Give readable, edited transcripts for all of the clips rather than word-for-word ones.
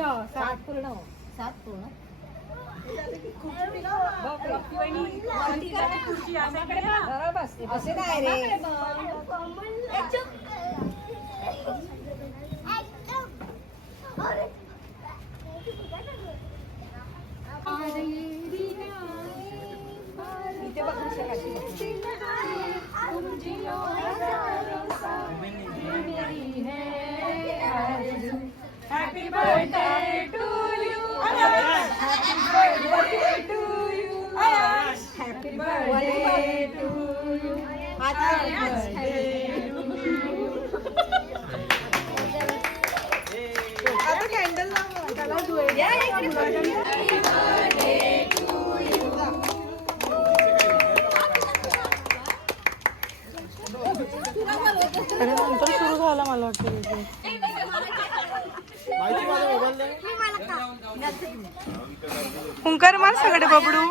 7 पूर्ण. असे नाही रे. इथे बघ Happy birthday to you. Happy birthday to you. Happy birthday to you. Happy birthday to you. आता कॅन्डल लाव त्याला धुवे. Happy birthday to you. अरे नंतर सुरू झाला मला वाटतं. हुंकार मार सगळे बबडू.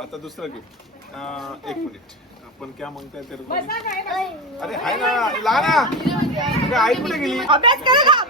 आता दुसरा गिफ्ट. 1 मिनिट. आपण क्या मागताय ते. अरे हाय ना लहान आई कुठे गेली. अभ्यास करा.